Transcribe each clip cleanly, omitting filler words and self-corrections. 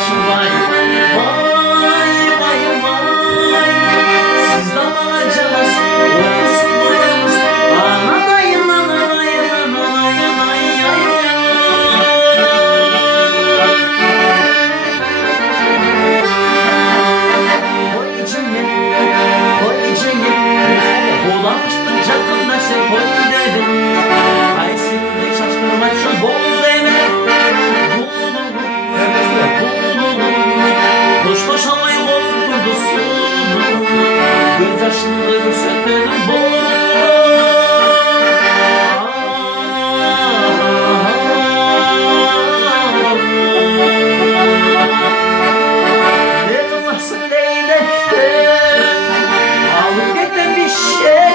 kardeşim vay vay vay vay. Siz de bana canas olsun boyamız. Anadayın anadayın anadayın ay ay ay. Koy içine bulamıştır çakında sen koy dedim. Kayseri'de şaşkınmak şu bol deme. Doş alayı oturdu sulu. Göz yaşını görsetmedim bol. Ne kılarsın leylekte alıp gitme bir şey.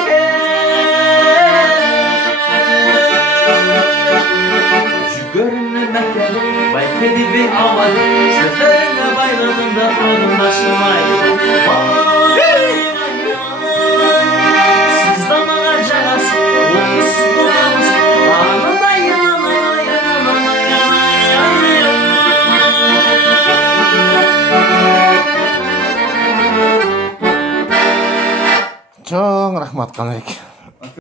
Şu görünmekten vay kedi bir avalı. Seferine bayladım da hanım başım ay. Vay vay vay. Siz de bana canas olsun boyamız. Anadayın anadayın anadayın ay ay ay. Чоң рахмат Каныбек.